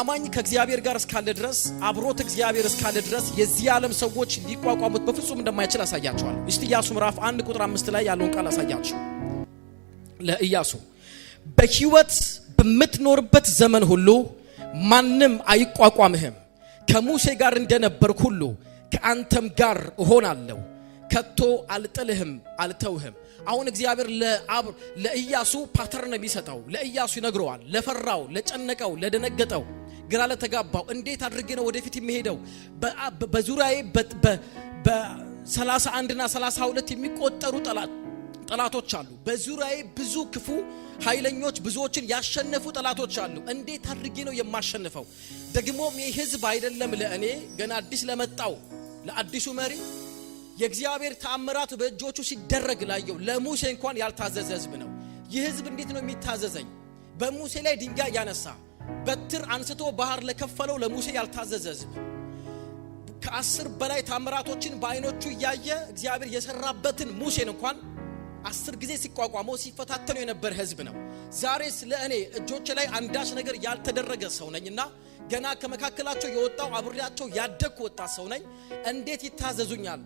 አማኝ ከእግዚአብሔር ጋር እስካለ ድረስ አብሮት እግዚአብሔር እስካለ ድረስ የዚህ ዓለም ሰዎች ሊቋቋሙት በፍጹም እንደማይችል አሳያቸዋል። እስቲ ኢያሱ ምዕራፍ 1 ቁጥር 5 ላይ ያለውን ቃል አሳያቸው። ለኢያሱ በሕይወት በምትኖርበት ዘመን ሁሉ ማንም አይቋቋምህም፣ ከሙሴ ጋር እንደነበርኩ ሁሉ ከአንተም ጋር እሆናለሁ፣ ከቶ አልጥልህም አልተውህም። አሁን እግዚአብሔር ለኢያሱ ፓተርን የሚሰጠው ለኢያሱ ይነግረዋል። ለፈራው፣ ለጨነቀው፣ ለደነገጠው፣ ግራ ለተጋባው እንዴት አድርጌ ነው ወደፊት የሚሄደው? በዙሪያዬ በ31 እና 32 የሚቆጠሩ ጠላቶች አሉ። በዙሪያዬ ብዙ ክፉ ኃይለኞች ብዙዎችን ያሸነፉ ጠላቶች አሉ። እንዴት አድርጌ ነው የማሸንፈው? ደግሞም ይህ ህዝብ አይደለም ለእኔ ገና አዲስ ለመጣው ለአዲሱ መሪ የእግዚአብሔር ተአምራት በእጆቹ ሲደረግ ላየው ለሙሴ እንኳን ያልታዘዘ ህዝብ ነው። ይህ ህዝብ እንዴት ነው የሚታዘዘኝ? በሙሴ ላይ ድንጋይ ያነሳ በትር አንስቶ ባህር ለከፈለው ለሙሴ ያልታዘዘ ህዝብ፣ ከ10 በላይ ተአምራቶችን በአይኖቹ እያየ እግዚአብሔር የሰራበትን ሙሴን እንኳን 10 ጊዜ ሲቋቋመው ሲፈታተነው የነበረ ህዝብ ነው። ዛሬስ ለእኔ እጆቼ ላይ አንዳች ነገር ያልተደረገ ሰው ነኝና ገና ከመካከላቸው የወጣው አብሬያቸው ያደግኩ ወጣት ሰው ነኝ። እንዴት ይታዘዙኛል?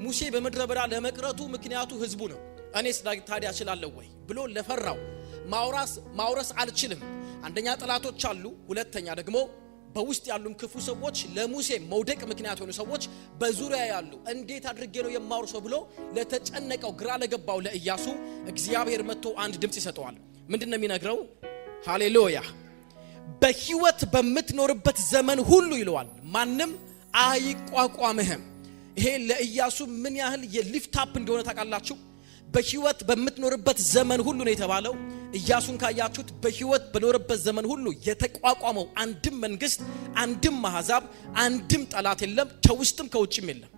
ሙሴ በምድረ በዳ ለመቅረቱ ምክንያቱ ህዝቡ ነው። እኔስ ታዲያ እችላለሁ ወይ ብሎ ለፈራው ማውረስ አልችልም። አንደኛ ጠላቶች አሉ፣ ሁለተኛ ደግሞ በውስጥ ያሉም ክፉ ሰዎች፣ ለሙሴ መውደቅ ምክንያት ሆኑ ሰዎች በዙሪያ ያሉ። እንዴት አድርጌ ነው የማውርሰው ብሎ ለተጨነቀው ግራ ለገባው ለኢያሱ እግዚአብሔር መጥቶ አንድ ድምጽ ይሰጠዋል። ምንድነው የሚነግረው? ሃሌሉያ! በሕይወት በምትኖርበት ዘመን ሁሉ ይለዋል ማንም አይቋቋምህም። ይሄ ለኢያሱ ምን ያህል የሊፍት አፕ እንደሆነ ታውቃላችሁ? በሕይወት በምትኖርበት ዘመን ሁሉ ነው የተባለው። ኢያሱን ካያችሁት በሕይወት በኖርበት ዘመን ሁሉ የተቋቋመው አንድም መንግስት፣ አንድም ማህዛብ፣ አንድም ጠላት የለም፣ ከውስጥም ከውጭም የለም።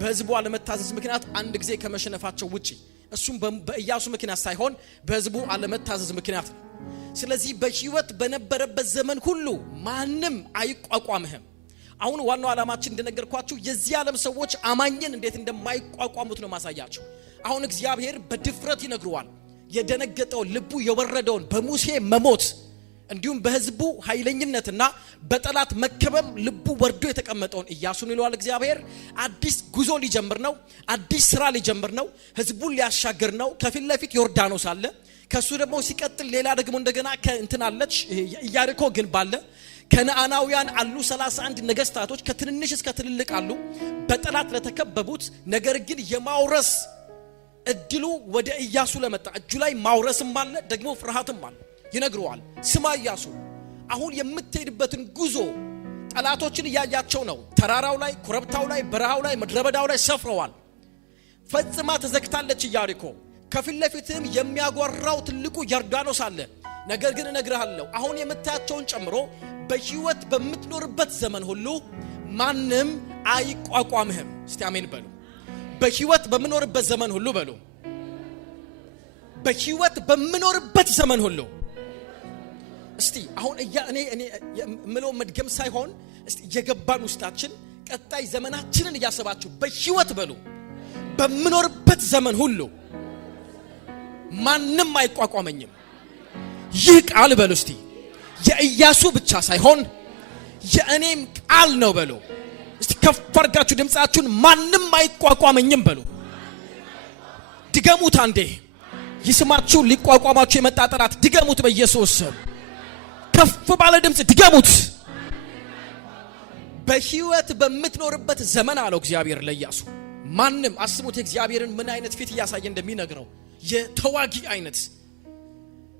በህዝቡ አለመታዘዝ ምክንያት አንድ ጊዜ ከመሸነፋቸው ውጪ፣ እሱም በኢያሱ ምክንያት ሳይሆን በህዝቡ አለመታዘዝ ምክንያት ነው። ስለዚህ በሕይወት በነበረበት ዘመን ሁሉ ማንም አይቋቋምህም። አሁን ዋናው ዓላማችን እንደነገርኳችሁ የዚህ ዓለም ሰዎች አማኝን እንዴት እንደማይቋቋሙት ነው ማሳያችሁ። አሁን እግዚአብሔር በድፍረት ይነግረዋል። የደነገጠው ልቡ የወረደውን በሙሴ መሞት እንዲሁም በህዝቡ ኃይለኝነትና በጠላት መከበብ ልቡ ወርዶ የተቀመጠውን ኢያሱን ይለዋል እግዚአብሔር። አዲስ ጉዞ ሊጀምር ነው፣ አዲስ ስራ ሊጀምር ነው፣ ህዝቡን ሊያሻገር ነው። ከፊት ለፊት ዮርዳኖስ አለ፣ ከሱ ደግሞ ሲቀጥል ሌላ ደግሞ እንደገና ከእንትን አለች ኢያሪኮ ግን ባለ ከነዓናውያን አሉ 31 ነገስታቶች ከትንንሽ እስከ ትልልቅ አሉ በጠላት ለተከበቡት። ነገር ግን የማውረስ እድሉ ወደ ኢያሱ ለመጣ እጁ ላይ ማውረስም አለ ደግሞ ፍርሃትም አለ። ይነግረዋል፣ ስማ ኢያሱ አሁን የምትሄድበትን ጉዞ ጠላቶችን እያያቸው ነው። ተራራው ላይ፣ ኮረብታው ላይ፣ በረሃው ላይ፣ ምድረበዳው ላይ ሰፍረዋል። ፈጽማ ተዘግታለች ኢያሪኮ። ከፊት ለፊትም የሚያጓራው ትልቁ ዮርዳኖስ አለ። ነገር ግን እነግርሃለሁ አሁን የምታያቸውን ጨምሮ በሕይወት በምትኖርበት ዘመን ሁሉ ማንም አይቋቋምህም። እስቲ አሜን በሉ። በሕይወት በምኖርበት ዘመን ሁሉ በሉ። በሕይወት በምኖርበት ዘመን ሁሉ። እስቲ አሁን እኔ ምለው መድገም ሳይሆን እስቲ የገባን ውስጣችን ቀጣይ ዘመናችንን እያሰባችሁ በሕይወት በሉ። በምኖርበት ዘመን ሁሉ ማንም አይቋቋመኝም። ይህ ቃል በሉ እስቲ የኢያሱ ብቻ ሳይሆን የእኔም ቃል ነው በሉ። እስቲ ከፍ አድርጋችሁ ድምጻችሁን ማንም አይቋቋመኝም በሉ። ድገሙት አንዴ። ይስማችሁ ሊቋቋማችሁ የመጣ ጠላት ድገሙት በኢየሱስ ስም። ከፍ ባለ ድምጽ ድገሙት። በሕይወት በምትኖርበት ዘመን አለው እግዚአብሔር ለኢያሱ ማንም። አስቡት የእግዚአብሔርን ምን አይነት ፊት እያሳየ እንደሚነግረው የተዋጊ አይነት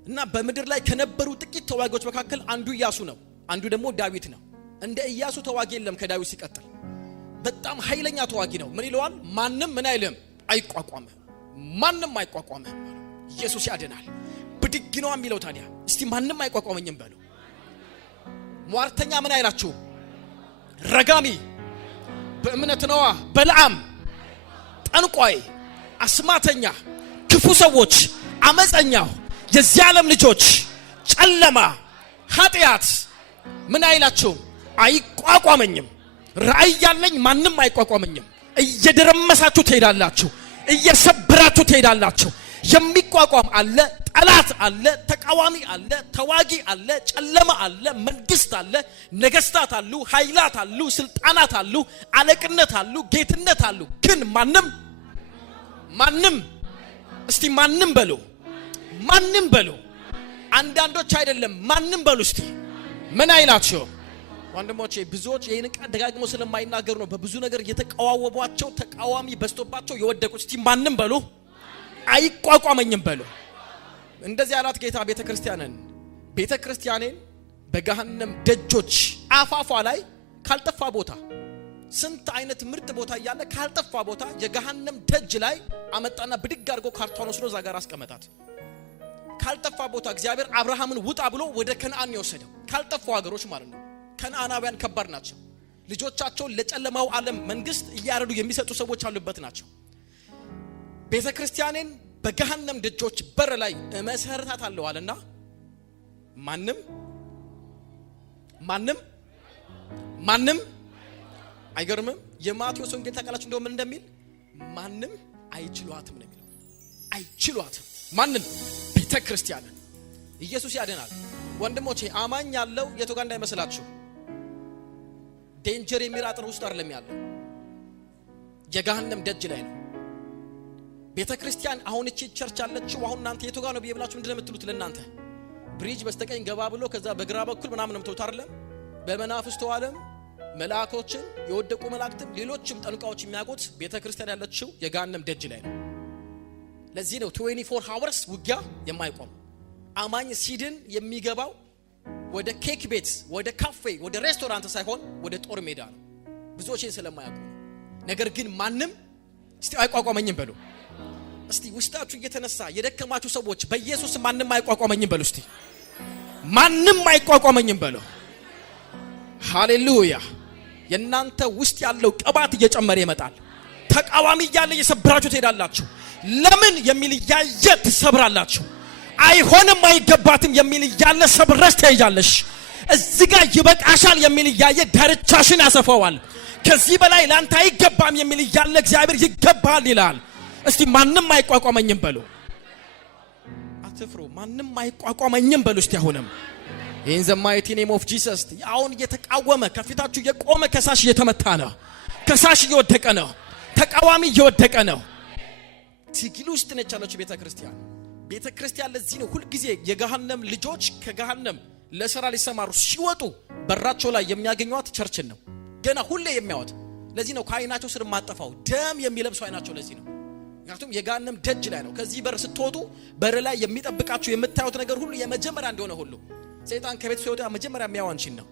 እና በምድር ላይ ከነበሩ ጥቂት ተዋጊዎች መካከል አንዱ ኢያሱ ነው፣ አንዱ ደግሞ ዳዊት ነው። እንደ ኢያሱ ተዋጊ የለም ከዳዊት ሲቀጥል። በጣም ኃይለኛ ተዋጊ ነው። ምን ይለዋል? ማንም ምን አይልም አይቋቋምህ፣ ማንም አይቋቋምህ። ኢየሱስ ያድናል። ብድግ ነው የሚለው ታዲያ። እስቲ ማንም አይቋቋመኝም በሉ። ሟርተኛ ምን አይላችሁ? ረጋሚ በእምነት ነዋ። በልዓም፣ ጠንቋይ፣ አስማተኛ፣ ክፉ ሰዎች፣ አመፀኛው፣ የዚህ ዓለም ልጆች፣ ጨለማ፣ ኃጢአት ምን አይላችሁም? አይቋቋመኝም። ራእይ ያለኝ ማንም አይቋቋመኝም። እየደረመሳችሁ ትሄዳላችሁ፣ እየሰብራችሁ ትሄዳላችሁ። የሚቋቋም አለ፣ ጠላት አለ፣ ተቃዋሚ አለ፣ ተዋጊ አለ፣ ጨለማ አለ፣ መንግስት አለ፣ ነገስታት አሉ፣ ኃይላት አሉ፣ ስልጣናት አሉ፣ አለቅነት አሉ፣ ጌትነት አሉ። ግን ማንም እስቲ ማንም በሉ፣ ማንም በሉ። አንዳንዶች አይደለም ማንም በሉ እስቲ። ምን አይላችሁ ወንድሞቼ? ብዙዎች ይሄን ቃል ደጋግሞ ስለማይናገሩ ነው በብዙ ነገር እየተቃዋወቧቸው ተቃዋሚ በስቶባቸው የወደቁት። እስቲ ማንም በሉ፣ አይቋቋመኝም በሉ። እንደዚህ ያላት ጌታ ቤተክርስቲያንን በገሃነም ደጆች አፋፏ ላይ ካልጠፋ ቦታ ስንት አይነት ምርጥ ቦታ እያለ ካልጠፋ ቦታ የገሃነም ደጅ ላይ አመጣና ብድግ አድርጎ ካርቶን ወስዶ እዛ ጋር አስቀመጣት። ካልጠፋ ቦታ እግዚአብሔር አብርሃምን ውጣ ብሎ ወደ ከነዓን የወሰደው ካልጠፋ ሀገሮች ማለት ነው። ከነዓናውያን ከባድ ናቸው። ልጆቻቸውን ለጨለማው ዓለም መንግስት እያረዱ የሚሰጡ ሰዎች አሉበት ናቸው። ቤተክርስቲያንን በገሃነም ደጆች በር ላይ መሰረታታለሁ አለና ማንም አይገርምም? የማቴዎስ ወንጌል ታውቃላችሁ እንደው ምን እንደሚል? ማንም አይችሏትም ነው የሚለው። አይችሏትም ማንም ቤተክርስቲያንን። ኢየሱስ ያድናል ወንድሞቼ። አማኝ ያለው የቱ ጋር እንዳይመስላችሁ ዴንጀር የሚል አጥር ውስጥ አይደለም ያለው፣ የገሃነም ደጅ ላይ ነው ቤተክርስቲያን። አሁን እቺ ቸርች አለችው አሁን እናንተ የቱ ጋር ነው ብዬብላችሁ ምንድነው የምትሉት? ለእናንተ ብሪጅ በስተቀኝ ገባ ብሎ ከዛ በግራ በኩል ምናምን ነው የምትሉት አይደለም? በመናፍስቱ ዓለም መላእክቶችን የወደቁ መላእክትም ሌሎችም ጠንቋዎች የሚያውቁት ቤተክርስቲያን ያለችው የገሃነም ደጅ ላይ ነው። ለዚህ ነው 24 hours ውጊያ የማይቆም። አማኝ ሲድን የሚገባው ወደ ኬክ ቤት፣ ወደ ካፌ፣ ወደ ሬስቶራንት ሳይሆን ወደ ጦር ሜዳ ነው። ብዙዎችን ስለማያውቁ። ነገር ግን ማንም እስቲ አይቋቋመኝም በሉ እስቲ። ውስጣችሁ እየተነሳ የደከማችሁ ሰዎች በኢየሱስ ማንም አይቋቋመኝም በሉ እስቲ። ማንም አይቋቋመኝም በሉ። ሃሌሉያ። የናንተ ውስጥ ያለው ቅባት እየጨመረ ይመጣል። ተቃዋሚ እያለ እየሰብራችሁ ትሄዳላችሁ። ለምን የሚል እያየ ትሰብራላችሁ። አይሆንም አይገባትም የሚል እያለ ሰብረሽ ትሄጃለሽ። እዚህ ጋር ይበቃሻል የሚል እያየ ዳርቻሽን ያሰፋዋል። ከዚህ በላይ ላንተ አይገባም የሚል እያለ እግዚአብሔር ይገባል ይላል። እስቲ ማንም አይቋቋመኝም በሉ። አትፍሩ። ማንም አይቋቋመኝም በሉ እስቲ። አሁንም in the mighty name of Jesus አሁን እየተቃወመ ከፊታችሁ የቆመ ከሳሽ እየተመታ ነው። ከሳሽ እየወደቀ ነው። ተቃዋሚ እየወደቀ ነው። ትግል ውስጥ ነች ያለችው ቤተክርስቲያን። ለዚህ ነው ሁሉ ጊዜ የገሃነም ልጆች ከገሃነም ለሥራ ሊሰማሩ ሲወጡ በራቸው ላይ የሚያገኙት ቸርችን ነው። ገና ሁሌ የሚያወጥ ለዚህ ነው ከአይናቸው ስር ማጠፋው ደም የሚለብሱ አይናቸው። ለዚህ ነው ምክንያቱም የገሃነም ደጅ ላይ ነው። ከዚህ በር ስትወጡ በር ላይ የሚጠብቃችሁ የምታዩት ነገር ሁሉ የመጀመሪያ እንደሆነ ሁሉ ሰይጣን ከቤት ሲወጣ መጀመሪያ የሚያው አንቺን ነው።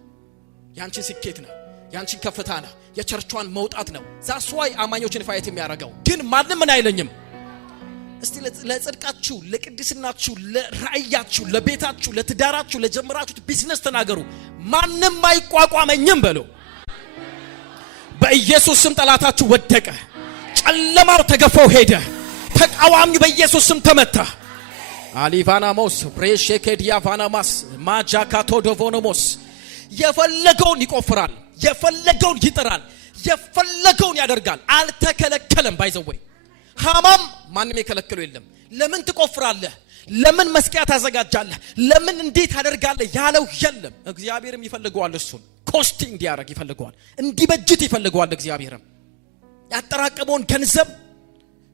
ያንቺን ስኬት ነው፣ ያንቺን ከፍታ ነው፣ የቸርቿን መውጣት ነው። ዛስዋይ አማኞችን ፋይት የሚያረጋው ግን ማንም ምን አይለኝም። እስቲ ለጽድቃችሁ፣ ለቅድስናችሁ፣ ለራእያችሁ፣ ለቤታችሁ፣ ለትዳራችሁ፣ ለጀመራችሁት ቢዝነስ ተናገሩ። ማንም አይቋቋመኝም በሉ። በኢየሱስ ስም ጠላታችሁ ወደቀ። ጨለማው ተገፈው ሄደ። ተቃዋሚው በኢየሱስ ስም ተመታ። አሊቫናሞስ ፕሬሼኬዲያ ቫናማስ ማጃካቶ ዶቮኖሞስ የፈለገውን ይቆፍራል፣ የፈለገውን ይጥራል፣ የፈለገውን ያደርጋል። አልተከለከለም። ባይዘወይ ሃማም ማንም የከለከለው የለም። ለምን ትቆፍራለህ? ለምን መስቂያ ታዘጋጃለህ? ለምን እንዴት አደርጋለህ ያለው የለም። እግዚአብሔርም ይፈልገዋል። እሱን ኮስቲንግ እንዲያረግ ይፈልገዋል፣ እንዲበጅት ይፈልገዋል። እግዚአብሔርም ያጠራቀመውን ገንዘብ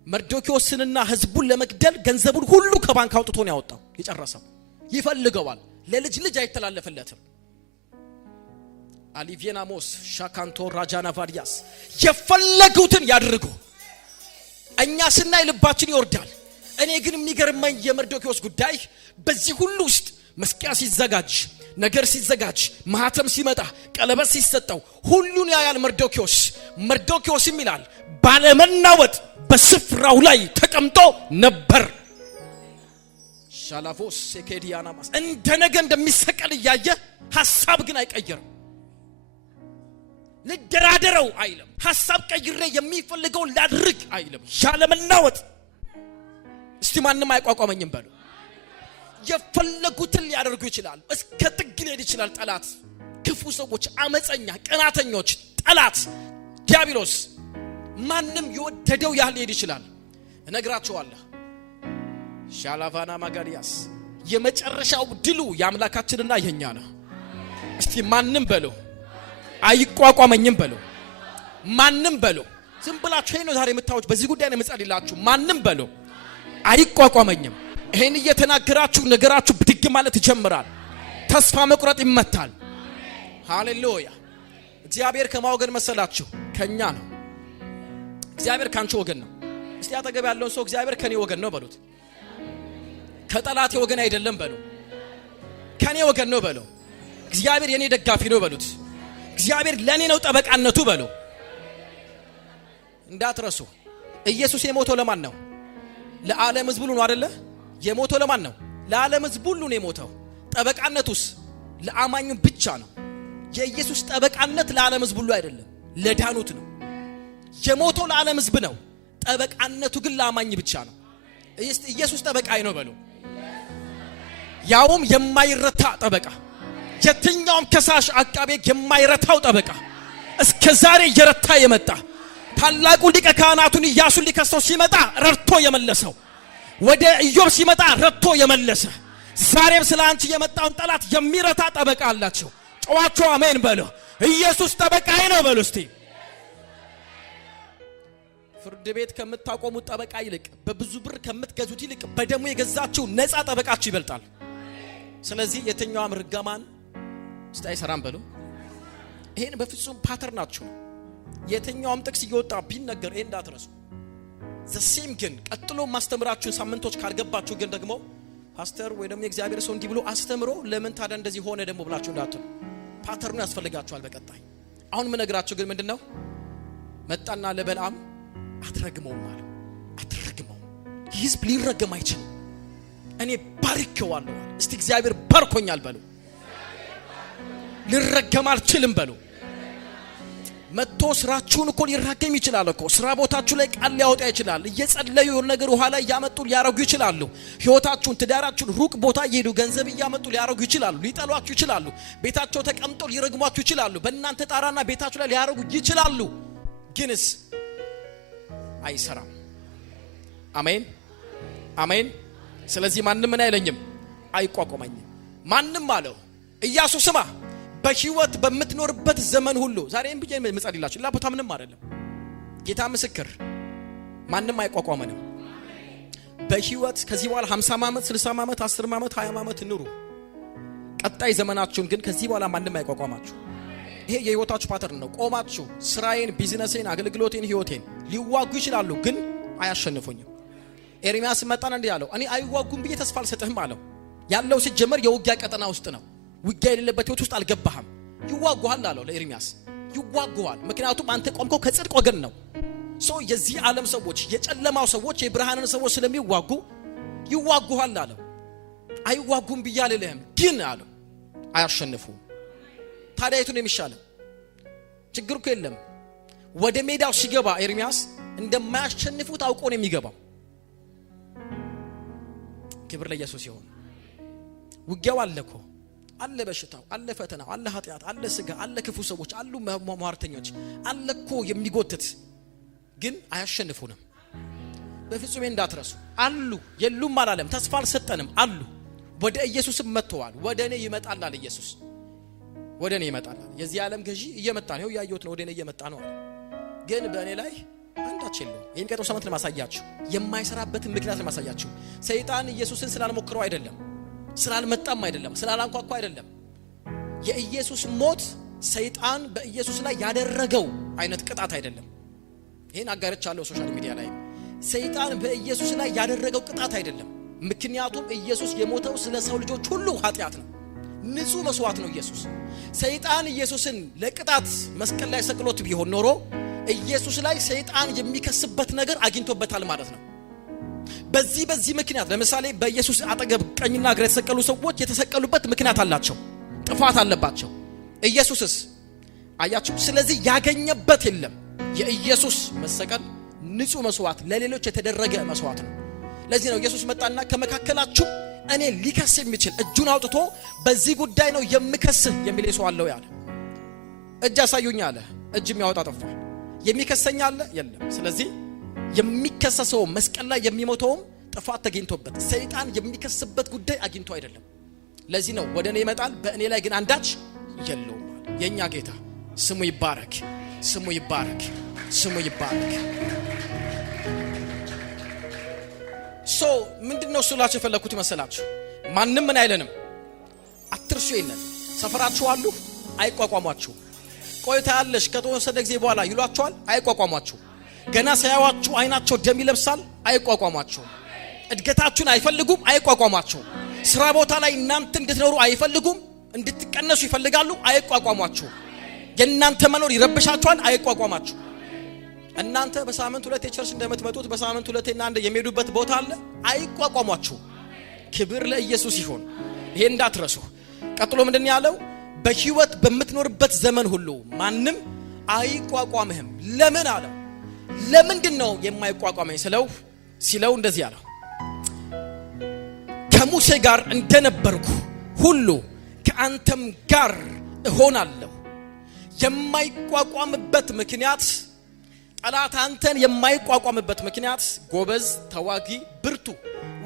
መርዶክዮስንና ህዝቡን ለመግደል ገንዘቡን ሁሉ ከባንክ አውጥቶ ነው ያወጣው የጨረሰው። ይፈልገዋል። ለልጅ ልጅ አይተላለፈለትም። አሊቪናሞስ ሻካንቶ ራጃና ቫዲያስ የፈለጉትን ያድርጉ። እኛ ስናይ ልባችን ይወርዳል። እኔ ግን የሚገርመኝ የመርዶክዮስ ጉዳይ በዚህ ሁሉ ውስጥ መስቂያ ሲዘጋጅ፣ ነገር ሲዘጋጅ፣ ማህተም ሲመጣ፣ ቀለበት ሲሰጠው ሁሉን ያያል መርዶክዮስም ይላል ባለመናወጥ በስፍራው ላይ ተቀምጦ ነበር። ሻላፎስ ሴኬዲያናማስ እንደነገ እንደሚሰቀል እያየ ሐሳብ ግን አይቀየርም። ልደራደረው አይልም። ሐሳብ ቀይሬ የሚፈልገው ላድርግ አይልም። ያለመናወጥ እስቲ ማንም አይቋቋመኝም በሉ። የፈለጉትን ሊያደርጉ ይችላል። እስከ ጥግ ሊሄድ ይችላል። ጠላት፣ ክፉ ሰዎች፣ አመፀኛ፣ ቀናተኞች፣ ጠላት ዲያብሎስ ማንም የወደደው ያህል ሊሄድ ይችላል። እነግራችኋለሁ ሻላቫና ማጋዲያስ የመጨረሻው ድሉ ያምላካችንና የኛ ነው። እስቲ ማንንም በለው አይቋቋመኝም በለው። ማንንም በለው። ዝም ብላችሁ ነው ዛሬ የምታዩት በዚህ ጉዳይ ነው የምጸልይላችሁ። ማንንም በለው አይቋቋመኝም። ይሄን እየተናገራችሁ ነገራችሁ ብድግ ማለት ይጀምራል። ተስፋ መቁረጥ ይመታል። ሃሌሉያ። እግዚአብሔር ከማወገን መሰላችሁ ከኛ ነው። እግዚአብሔር ካንቺ ወገን ነው። እስቲ አጠገብ ያለውን ሰው እግዚአብሔር ከኔ ወገን ነው በሉት። ከጠላቴ ወገን አይደለም በሉ። ከኔ ወገን ነው በሉ። እግዚአብሔር የኔ ደጋፊ ነው በሉት። እግዚአብሔር ለኔ ነው ጠበቃነቱ በሉ። እንዳትረሱ ኢየሱስ የሞተው ለማን ነው? ለዓለም ሕዝብ ሁሉ ነው አይደለ? የሞተው ለማን ነው? ለዓለም ሕዝብ ሁሉ ነው የሞተው። ጠበቃነቱስ ለአማኙ ብቻ ነው። የኢየሱስ ጠበቃነት ለዓለም ሕዝብ ሁሉ አይደለም፣ ለዳኑት ነው። የሞተው ለዓለም ሕዝብ ነው፣ ጠበቃነቱ ግን ለአማኝ ብቻ ነው። ኢየሱስ ጠበቃይ ነው በሉ። ያውም የማይረታ ጠበቃ፣ የትኛውም ከሳሽ አቃቤ የማይረታው ጠበቃ፣ እስከዛሬ እየረታ የመጣ ታላቁ ሊቀ ካህናቱን ኢያሱን ሊከሰው ሲመጣ ረድቶ የመለሰው፣ ወደ ኢዮብ ሲመጣ ረድቶ የመለሰ፣ ዛሬም ስለ አንቺ የመጣውን ጠላት የሚረታ ጠበቃ አላቸው። ጨዋቸው አሜን በሉ። ኢየሱስ ጠበቃዬ ነው በሉ እስቲ። ፍርድ ቤት ከምታቆሙት ጠበቃ ይልቅ በብዙ ብር ከምትገዙት ይልቅ በደሙ የገዛችሁ ነፃ ጠበቃችሁ ይበልጣል። ስለዚህ የትኛውም ርግማን ስታይ ሰራም በሉ። ይሄን በፍጹም ፓተርናችሁ የትኛውም ጥቅስ እየወጣ ቢነገር ይሄን እንዳትረሱ። ዘሴም ግን ቀጥሎ ማስተምራችሁ ሳምንቶች ካልገባችሁ ግን ደግሞ ፓስተር ወይ ደግሞ የእግዚአብሔር ሰው እንዲህ ብሎ አስተምሮ ለምን ታዲያ እንደዚህ ሆነ ደግሞ ብላችሁ እንዳትሉ። ፓተርኑ ያስፈልጋችኋል በቀጣይ። አሁን ምን ነግራችሁ ግን ምንድነው? መጣና ለበልዓም አትረግመው ማለት አትረግመው። ሕዝብ ሊረገም አይችልም። እኔ ባርኬዋለሁ። እስቲ እግዚአብሔር ባርኮኛል በሉ። ሊረገም አልችልም በሉ። መጥቶ ስራችሁን እኮ ሊራገም ይችላል እኮ። ስራ ቦታችሁ ላይ ቃል ሊያወጣ ይችላል። እየጸለዩ የሆነ ነገር ውሃ ላይ ያመጡ ሊያረጉ ይችላሉ። ህይወታችሁን ትዳራችሁን ሩቅ ቦታ እየሄዱ ገንዘብ እያመጡ ሊያረጉ ይችላሉ። ሊጠሏችሁ ይችላሉ። ቤታቸው ተቀምጦ ሊረግሟችሁ ይችላሉ። በእናንተ ጣራና ቤታችሁ ላይ ሊያረጉ ይችላሉ። ግንስ አይሰራም። አሜን አሜን። ስለዚህ ማንም ምን አይለኝም፣ አይቋቋመኝም። ማንም አለው ኢያሱ ስማ፣ በህይወት በምትኖርበት ዘመን ሁሉ ዛሬም ብዬ መጻድላችሁ ላቦታ ምንም አይደለም። ጌታ ምስክር ማንም አይቋቋመንም። በህይወት ከዚህ በኋላ 50 ዓመት 60 ዓመት 10 ዓመት 20 ዓመት ኑሩ። ቀጣይ ዘመናችሁን ግን ከዚህ በኋላ ማንም አይቋቋማችሁ። ይሄ የህይወታችሁ ፓተርን ነው። ቆማችሁ ስራዬን፣ ቢዝነሴን፣ አገልግሎቴን፣ ህይወቴን ሊዋጉ ይችላሉ ግን አያሸንፉኝም። ኤርሚያስ መጣና እንዲህ ያለው እኔ አይዋጉም ብዬ ተስፋ አልሰጥህም አለው። ያለው ሲጀመር የውጊያ ቀጠና ውስጥ ነው። ውጊያ የሌለበት ህይወት ውስጥ አልገባህም። ይዋጉሃል አለው ለኤርሚያስ። ይዋጉሃል ምክንያቱም አንተ ቆምከው ከጽድቅ ወገን ነው። የዚህ ዓለም ሰዎች፣ የጨለማው ሰዎች የብርሃንን ሰዎች ስለሚዋጉ ይዋጉሃል አለው። አይዋጉም ብዬ አልልህም ግን አለው አያሸንፉም። ታዲያ የቱ ነው የሚሻለው? ችግር እኮ የለም። ወደ ሜዳው ሲገባ ኤርሚያስ እንደማያሸንፉት አውቆ ነው የሚገባው። ክብር ለኢየሱስ ይሁን። ውጊያው አለ እኮ፣ አለ በሽታው፣ አለ ፈተናው፣ አለ ኃጢአት፣ አለ ስጋ፣ አለ ክፉ ሰዎች፣ አሉ ሟርተኞች፣ አለ እኮ የሚጎትት ግን አያሸንፉንም። በፍጹም እንዳትረሱ። አሉ የሉም አላለም። ተስፋ አልሰጠንም። አሉ ወደ ኢየሱስም መጥተዋል። ወደ እኔ ይመጣል አለ ኢየሱስ። ወደ እኔ ይመጣል። የዚህ ዓለም ገዢ እየመጣ ነው፣ ያየሁት ነው። ወደ እኔ እየመጣ ነው አለ። ግን በእኔ ላይ አንዳች የለው። ይሄን ቀጥሎ ሰመት ለማሳያችሁ የማይሰራበትን ምክንያት ለማሳያችሁ። ሰይጣን ኢየሱስን ስላልሞክረው አይደለም፣ ስላልመጣም አይደለም፣ ስላላንኳኳ አይደለም። የኢየሱስ ሞት ሰይጣን በኢየሱስ ላይ ያደረገው አይነት ቅጣት አይደለም። ይሄን አጋርቻለሁ ሶሻል ሚዲያ ላይ። ሰይጣን በኢየሱስ ላይ ያደረገው ቅጣት አይደለም። ምክንያቱም ኢየሱስ የሞተው ስለ ሰው ልጆች ሁሉ ኃጢአት ነው። ንጹህ መስዋዕት ነው ኢየሱስ። ሰይጣን ኢየሱስን ለቅጣት መስቀል ላይ ሰቅሎት ቢሆን ኖሮ ኢየሱስ ላይ ሰይጣን የሚከስበት ነገር አግኝቶበታል ማለት ነው። በዚህ ምክንያት ለምሳሌ በኢየሱስ አጠገብ ቀኝና ግራ የተሰቀሉ ሰዎች የተሰቀሉበት ምክንያት አላቸው፣ ጥፋት አለባቸው። ኢየሱስስ አያችሁ። ስለዚህ ያገኘበት የለም። የኢየሱስ መሰቀል ንጹህ መስዋዕት፣ ለሌሎች የተደረገ መስዋዕት ነው። ለዚህ ነው ኢየሱስ መጣና ከመካከላችሁ እኔ ሊከስ የሚችል እጁን አውጥቶ በዚህ ጉዳይ ነው የምከስህ የሚል ሰው አለው ያለ። እጅ አሳዩኝ አለ። እጅ የሚያወጣ ጠፋ። የሚከሰኝ አለ የለም። ስለዚህ የሚከሰሰው መስቀል ላይ የሚሞተውም ጥፋት ተገኝቶበት ሰይጣን የሚከስበት ጉዳይ አግኝቶ አይደለም። ለዚህ ነው ወደ እኔ ይመጣል በእኔ ላይ ግን አንዳች የለውም። የኛ ጌታ ስሙ ይባረክ፣ ስሙ ይባረክ፣ ስሙ ይባረክ። ምንድነው ስላችሁ የፈለኩት ይመስላችሁ? ማንም ምን አይለንም። አትርሱ ይነን ሰፈራችሁ አሉ አይቋቋሟችሁ። ቆይታ ያለሽ ከተወሰደ ጊዜ በኋላ ይሏችኋል አይቋቋሟችሁ። ገና ሳያዋችሁ አይናቸው ደም ይለብሳል አይቋቋሟችሁ። እድገታችሁን አይፈልጉም አይቋቋሟችሁ። ስራ ቦታ ላይ እናንተ እንድትኖሩ አይፈልጉም፣ እንድትቀነሱ ይፈልጋሉ አይቋቋሟችሁ። የእናንተ መኖር ይረብሻችኋል አይቋቋማችሁ። እናንተ በሳምንት 2 ቸርች እንደምትመጡት በሳምንት 2 እና አንድ የሚሄዱበት ቦታ አለ አይቋቋሟችሁ። ክብር ለኢየሱስ ይሁን። ይሄ እንዳትረሱ። ቀጥሎ ምንድነው ያለው? በህይወት በምትኖርበት ዘመን ሁሉ ማንም አይቋቋምህም። ለምን አለ? ለምንድነው የማይቋቋመኝ ሲለው እንደዚህ አለው፣ ከሙሴ ጋር እንደነበርኩ ሁሉ ከአንተም ጋር እሆናለሁ። የማይቋቋምበት ምክንያት ጠላት አንተን የማይቋቋምበት ምክንያት ጎበዝ፣ ተዋጊ፣ ብርቱ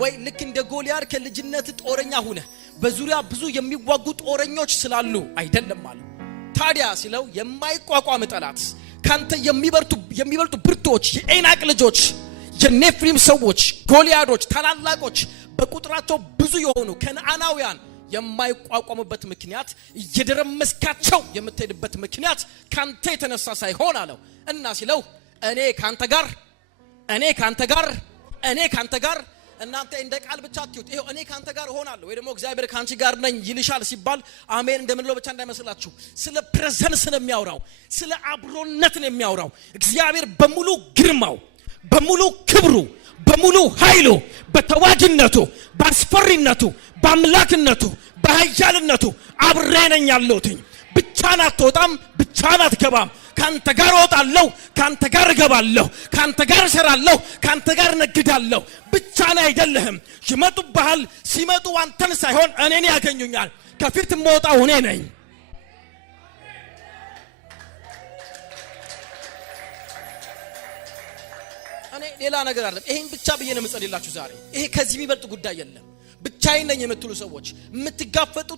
ወይ ልክ እንደ ጎልያድ ከልጅነት ጦረኛ ሆነ በዙሪያ ብዙ የሚዋጉ ጦረኞች ስላሉ አይደለም ማለት። ታዲያ ሲለው የማይቋቋም ጠላት ካንተ የሚበልጡ ብርቶች፣ የኤናቅ ልጆች፣ የኔፍሪም ሰዎች፣ ጎልያዶች፣ ታላላቆች በቁጥራቸው ብዙ የሆኑ ከነዓናውያን የማይቋቋምበት ምክንያት እየደረመስካቸው የምትሄድበት ምክንያት ካንተ የተነሳ ሳይሆን አለው። እና ሲለው እኔ ካንተ ጋር እናንተ እንደ ቃል ብቻ አትዩት። ይሄው እኔ ካንተ ጋር እሆናለሁ ወይ ደግሞ እግዚአብሔር ካንቺ ጋር ነኝ ይልሻል ሲባል አሜን እንደምንለው ብቻ እንዳይመስላችሁ። ስለ ፕሬዘንስ ነው የሚያወራው፣ ስለ አብሮነት ነው የሚያወራው። እግዚአብሔር በሙሉ ግርማው፣ በሙሉ ክብሩ፣ በሙሉ ኃይሉ፣ በተዋጊነቱ፣ በአስፈሪነቱ፣ በአምላክነቱ፣ በኃያልነቱ አብሬ ነኝ ያለሁት። ብቻህን አትወጣም፣ ብቻህን አትገባም። ካንተ ጋር እወጣለሁ፣ ካንተ ጋር እገባለሁ፣ ካንተ ጋር እሰራለሁ፣ ካንተ ጋር ነግዳለሁ። ብቻህን አይደለህም። ይመጡብሃል፣ ሲመጡ አንተን ሳይሆን እኔን ያገኙኛል። ከፊት የምወጣው እኔ ነኝ። እኔ ሌላ ነገር አይደለም። ይሄን ብቻ ብዬ ነው የምጸልይላችሁ ዛሬ። ይሄ ከዚህ የሚበልጥ ጉዳይ የለም። ብቻዬን ነኝ የምትሉ ሰዎች፣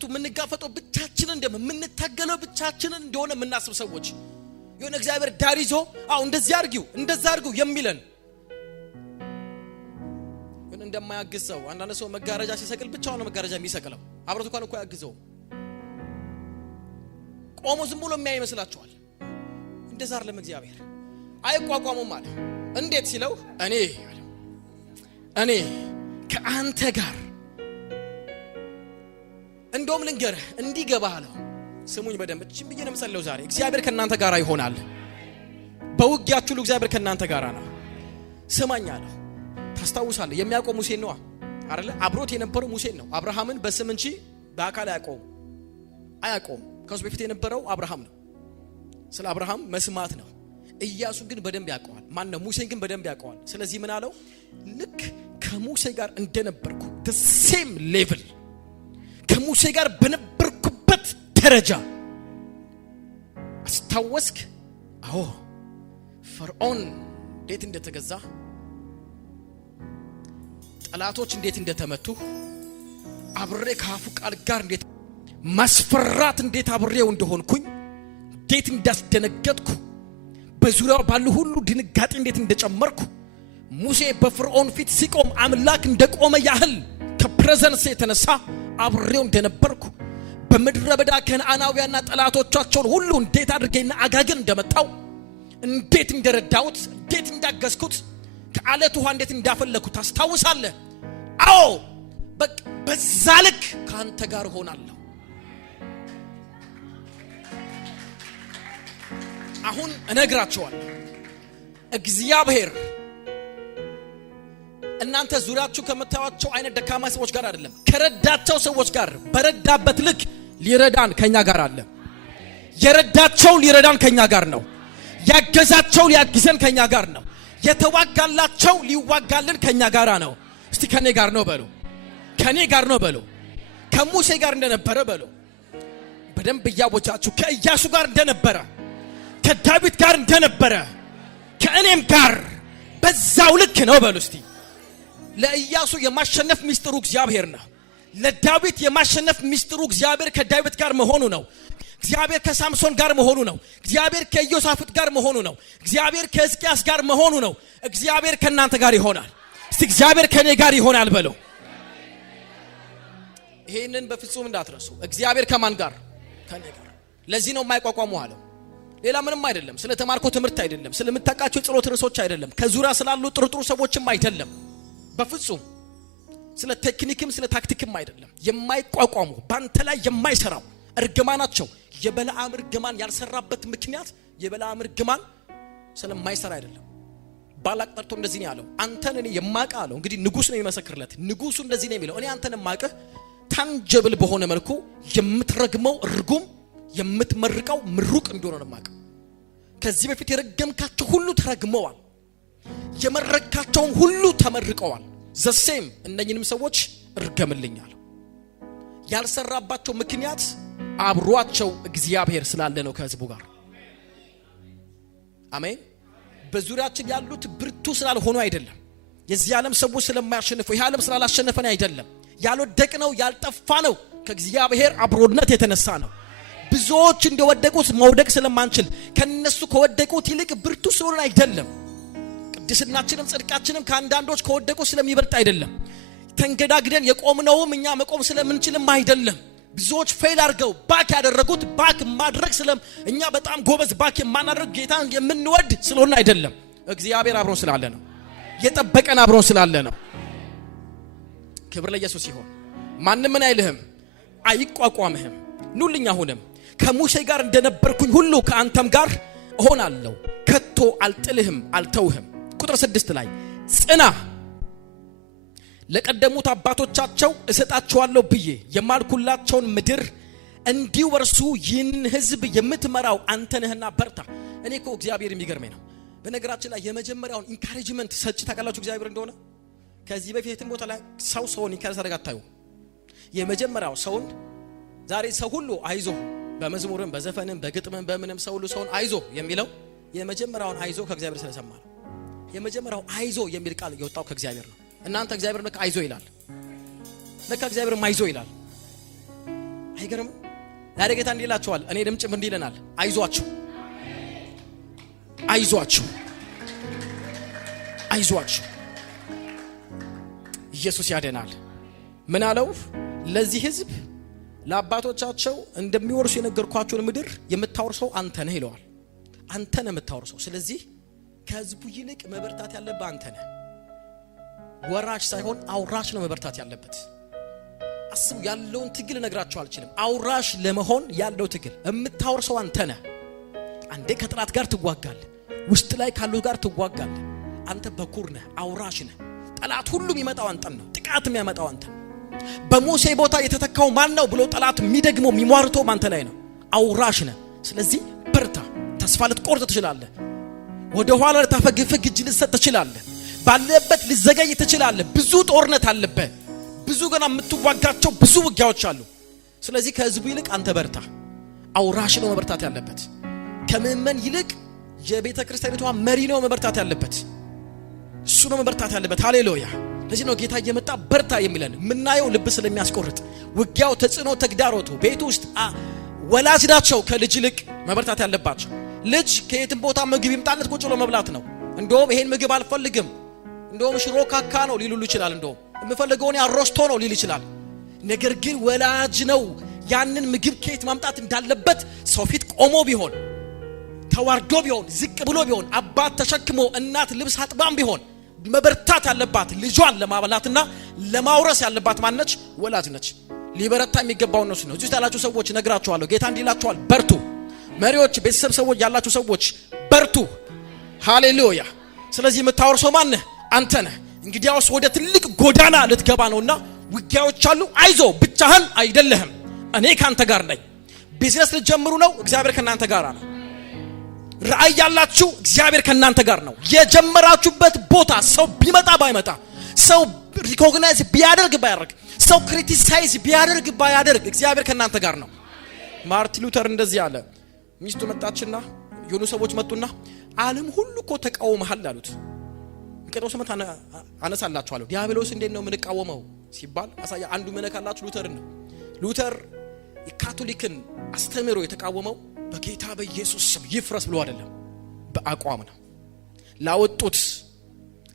የምንጋፈጠው ብቻችንን የምንታገለው ብቻችንን እንደሆነ የምናስብ ሰዎች፣ የሆነ እግዚአብሔር ዳር ይዞ እንደዚህ አድርጊው እንደዛ አድርጊው የሚለን ግን እንደማያግዝ ሰው። አንዳንድ ሰው መጋረጃ ሲሰቅል ብቻውን ነው መጋረጃ የሚሰቅለው፣ አብሮት እንኳን እኮ ያግዘው። ቆሞ ዝም ብሎ የሚያይ ይመስላችኋል? እንደዛ አይደለም። እግዚአብሔር አይቋቋሙም አለ። እንዴት ሲለው እኔ ከአንተ ጋር እንደውም ልንገርህ እንዲገባህ አለው። ስሙኝ በደንብ እቺ ብዬ ነው የምጸልየው ዛሬ። እግዚአብሔር ከናንተ ጋር ይሆናል። በውጊያችሁ እግዚአብሔር ከናንተ ጋር ነው። ስማኝ አለው። ታስታውሳለህ? የሚያውቀው ሙሴን ነው አይደለ? አብሮት የነበረው ሙሴን ነው። አብርሃምን በስም እንጂ በአካል አያውቀውም። ከሱ በፊት የነበረው አብርሃም ነው። ስለ አብርሃም መስማት ነው። ኢያሱ ግን በደንብ ያውቀዋል። ማነው? ሙሴን ግን በደንብ ያውቀዋል። ስለዚህ ምን አለው? ልክ ከሙሴ ጋር እንደነበርኩ the same level ከሙሴ ጋር በነበርኩበት ደረጃ አስታወስክ? አዎ። ፈርዖን እንዴት እንደተገዛ፣ ጠላቶች እንዴት እንደተመቱ፣ አብሬ ካፉ ቃል ጋር እንዴት ማስፈራት እንዴት አብሬው እንደሆንኩኝ፣ እንዴት እንዳስደነገጥኩ፣ በዙሪያው ባሉ ሁሉ ድንጋጤ እንዴት እንደጨመርኩ፣ ሙሴ በፈርዖን ፊት ሲቆም አምላክ እንደቆመ ያህል ከፕሬዘንስ የተነሳ አብሬው እንደነበርኩ፣ በምድረ በዳ ከነዓናውያንና ጠላቶቻቸውን ሁሉ እንዴት አድርጌና አጋግን እንደመጣው፣ እንዴት እንደረዳሁት፣ እንዴት እንዳገዝኩት፣ ከአለት ውሃ እንዴት እንዳፈለኩት ታስታውሳለህ? አዎ። በቃ በዛ ልክ ካንተ ጋር ሆናለሁ። አሁን እነግራቸዋለሁ። እግዚአብሔር እናንተ ዙሪያችሁ ከምታዩአቸው አይነት ደካማ ሰዎች ጋር አይደለም፣ ከረዳቸው ሰዎች ጋር በረዳበት ልክ ሊረዳን ከኛ ጋር አለ። የረዳቸው ሊረዳን ከኛ ጋር ነው። ያገዛቸው ሊያግዘን ከኛ ጋር ነው። የተዋጋላቸው ሊዋጋልን ከኛ ጋር ነው። እስቲ ከኔ ጋር ነው በሉ። ከኔ ጋር ነው በሉ። ከሙሴ ጋር እንደነበረ በሉ። በደንብ ያወጃችሁ ከኢያሱ ጋር እንደነበረ፣ ከዳዊት ጋር እንደነበረ ከእኔም ጋር በዛው ልክ ነው በሉ። እስቲ ለኢያሱ የማሸነፍ ሚስጥሩ እግዚአብሔር ነው። ለዳዊት የማሸነፍ ሚስጥሩ እግዚአብሔር ከዳዊት ጋር መሆኑ ነው። እግዚአብሔር ከሳምሶን ጋር መሆኑ ነው። እግዚአብሔር ከኢዮሳፍጥ ጋር መሆኑ ነው። እግዚአብሔር ከሕዝቅያስ ጋር መሆኑ ነው። እግዚአብሔር ከናንተ ጋር ይሆናል። እስቲ እግዚአብሔር ከኔ ጋር ይሆናል በለው። ይሄንን በፍጹም እንዳትረሱ። እግዚአብሔር ከማን ጋር? ከኔ ጋር። ለዚህ ነው የማይቋቋሙ አለው። ሌላ ምንም አይደለም። ስለ ተማርኮ ትምህርት አይደለም። ስለምታውቃቸው የጸሎት ርዕሶች አይደለም። ከዙሪያ ስላሉ ጥርጥሩ ሰዎችም አይደለም። በፍጹም ስለ ቴክኒክም ስለ ታክቲክም አይደለም። የማይቋቋሙ ባንተ ላይ የማይሰራው እርግማናቸው የበለዓም እርግማን ያልሰራበት ምክንያት የበለዓም እርግማን ስለማይሰራ አይደለም። ባላቅ ጠርቶ እንደዚህ ነው ያለው፣ አንተን እኔ የማውቅ አለው። እንግዲህ ንጉስ ነው የሚመሰክርለት። ንጉሱ እንደዚህ ነው የሚለው፣ እኔ አንተን የማውቅ ታንጀብል በሆነ መልኩ የምትረግመው ርጉም የምትመርቀው ምሩቅ እንደሆነ ነው የማውቅ። ከዚህ በፊት የረገምካቸው ሁሉ ተረግመዋል፣ የመረቅካቸውን ሁሉ ተመርቀዋል። ዘሴም እነኝንም ሰዎች እርገምልኛል። ያልሰራባቸው ምክንያት አብሯቸው እግዚአብሔር ስላለ ነው ከህዝቡ ጋር። አሜን። በዙሪያችን ያሉት ብርቱ ስላልሆኑ አይደለም። የዚህ ዓለም ሰዎች ስለማያሸንፉ ይሄ ዓለም ስላላሸነፈን አይደለም። ያልወደቅነው ያልጠፋነው ከእግዚአብሔር አብሮነት የተነሳ ነው። ብዙዎች እንደወደቁት መውደቅ ስለማንችል ከነሱ ከወደቁት ይልቅ ብርቱ ስለሆነ አይደለም። ቅድስናችንም ጽድቃችንም ከአንዳንዶች ከወደቁት ስለሚበልጥ አይደለም። ተንገዳግደን የቆምነውም እኛ መቆም ስለምንችልም አይደለም። ብዙዎች ፌል አድርገው ባክ ያደረጉት ባክ ማድረግ እኛ በጣም ጎበዝ ባክ የማናደርግ ጌታን የምንወድ ስለሆነ አይደለም። እግዚአብሔር አብሮን ስላለ ነው። የጠበቀን አብሮን ስላለ ነው። ክብር ለኢየሱስ ይሁን። ማንም ምን አይልህም፣ አይቋቋምህም። ኑልኛ ሆነም ከሙሴ ጋር እንደነበርኩኝ ሁሉ ከአንተም ጋር እሆናለሁ፣ ከቶ አልጥልህም አልተውህም። ቁጥር 6 ላይ ጽና፣ ለቀደሙት አባቶቻቸው እሰጣቸዋለሁ ብዬ የማልኩላቸውን ምድር እንዲወርሱ ይህን ህዝብ የምትመራው አንተ ነህና በርታ። እኔ እኮ እግዚአብሔር የሚገርመኝ ነው። በነገራችን ላይ የመጀመሪያውን ኢንካሬጅመንት ሰጪ ታውቃላችሁ እግዚአብሔር እንደሆነ። ከዚህ በፊትም ቦታ ላይ ሰውን ኢንካሬጅ አደረጋታዩ። የመጀመሪያው ሰውን ዛሬ ሰው ሁሉ አይዞ በመዝሙርም በዘፈንም በግጥምም በምንም ሰው ሁሉ ሰውን አይዞ የሚለው የመጀመሪያውን አይዞ ከእግዚአብሔር ስለሰማ ነው። የመጀመሪያው አይዞ የሚል ቃል የወጣው ከእግዚአብሔር ነው። እናንተ እግዚአብሔር ለካ አይዞ ይላል፣ ለካ እግዚአብሔር አይዞ ይላል። አይገርም? ዛሬ ጌታ እንዲህ ይላችኋል፣ እኔ ድምጽ እንዲህ ይለናል፣ አይዟችሁ አይዟችሁ አይዟችሁ። ኢየሱስ ያደናል። ምን አለው? ለዚህ ህዝብ ለአባቶቻቸው እንደሚወርሱ የነገርኳቸውን ምድር የምታወርሰው አንተ ነህ ይለዋል። አንተ ነህ የምታወርሰው። ስለዚህ ከህዝቡ ይልቅ መበርታት ያለበት አንተ ነህ። ወራሽ ሳይሆን አውራሽ ነው መበርታት ያለበት። አስቡ፣ ያለውን ትግል ነግራችሁ አልችልም። አውራሽ ለመሆን ያለው ትግል የምታወርሰው አንተ ነህ። አንዴ ከጥላት ጋር ትዋጋለህ፣ ውስጥ ላይ ካሉ ጋር ትዋጋለህ። አንተ በኩር ነህ፣ አውራሽ ነህ። ጠላት ሁሉም ይመጣው አንተን ነው። ጥቃት የሚያመጣው አንተ። በሙሴ ቦታ የተተካው ማን ነው ብሎ ጠላት የሚደግመው የሚሟርተው አንተ ላይ ነው። አውራሽ ነህ። ስለዚህ በርታ። ተስፋ ልትቆርጥ ትችላለህ። ወደ ኋላ ልታፈግፍግ እጅ ልትሰጥ ትችላለህ። ባለበት ልዘገይ ትችላለህ። ብዙ ጦርነት አለበት። ብዙ ገና የምትዋጋቸው ብዙ ውጊያዎች አሉ። ስለዚህ ከህዝቡ ይልቅ አንተ በርታ። አውራሽ ነው መበርታት ያለበት። ከምእመን ይልቅ የቤተ ክርስቲያኒቷ መሪ ነው መበርታት ያለበት። እሱ ነው መበርታት ያለበት። ሃሌሉያ። ለዚህ ነው ጌታ እየመጣ በርታ የሚለን። ምናየው ልብ ስለሚያስቆርጥ ውጊያው፣ ተጽዕኖ፣ ተግዳሮቱ ቤት ውስጥ ወላጅ ናቸው ከልጅ ይልቅ መበርታት ያለባቸው። ልጅ ከየትም ቦታ ምግብ ይምጣለት ቁጭ ብሎ መብላት ነው። እንደውም ይሄን ምግብ አልፈልግም፣ እንደውም ሽሮ ካካ ነው ሊሉሉ ይችላል። እንደውም የምፈልገውን ያሮስቶ ነው ሊል ይችላል። ነገር ግን ወላጅ ነው ያንን ምግብ ከየት ማምጣት እንዳለበት ሰው ፊት ቆሞ ቢሆን፣ ተዋርዶ ቢሆን፣ ዝቅ ብሎ ቢሆን፣ አባት ተሸክሞ እናት ልብስ አጥባም ቢሆን መበርታት ያለባት ልጇን ለማበላትና ለማውረስ ያለባት ማነች? ወላጅ ነች። ሊበረታ የሚገባው ነው። እዚህ ያላችሁ ሰዎች ነግራችኋለሁ፣ ጌታ እንዲላችኋል፣ በርቱ። መሪዎች፣ ቤተሰብ ሰዎች ያላችሁ ሰዎች በርቱ። ሃሌሉያ። ስለዚህ የምታወርሰው ማን ነህ? አንተ ነህ። እንግዲያውስ ወደ ትልቅ ጎዳና ልትገባ ነውና ውጊያዎች አሉ። አይዞ፣ ብቻህን አይደለህም፣ እኔ ካንተ ጋር ነኝ። ቢዝነስ ልትጀምሩ ነው፣ እግዚአብሔር ከናንተ ጋር ነው። ራእይ ያላችሁ እግዚአብሔር ከናንተ ጋር ነው። የጀመራችሁበት ቦታ ሰው ቢመጣ ባይመጣ፣ ሰው ሪኮግናይዝ ቢያደርግ ባያደርግ፣ ሰው ክሪቲሳይዝ ቢያደርግ ባያደርግ፣ እግዚአብሔር ከናንተ ጋር ነው። ማርቲን ሉተር እንደዚህ አለ። ሚስቱ መጣችና የሆኑ ሰዎች መጡና ዓለም ሁሉ እኮ ተቃውመሃል አሉት። ይቀጥለው ሰመት አነሳላችኋለሁ። ዲያብሎስ እንዴት ነው የምንቃወመው ሲባል አሳያ አንዱ መነካላችሁ ሉተር ነው። ሉተር የካቶሊክን አስተምሮ የተቃወመው በጌታ በኢየሱስ ስም ይፍረስ ብሎ አይደለም፣ በአቋም ነው። ላወጡት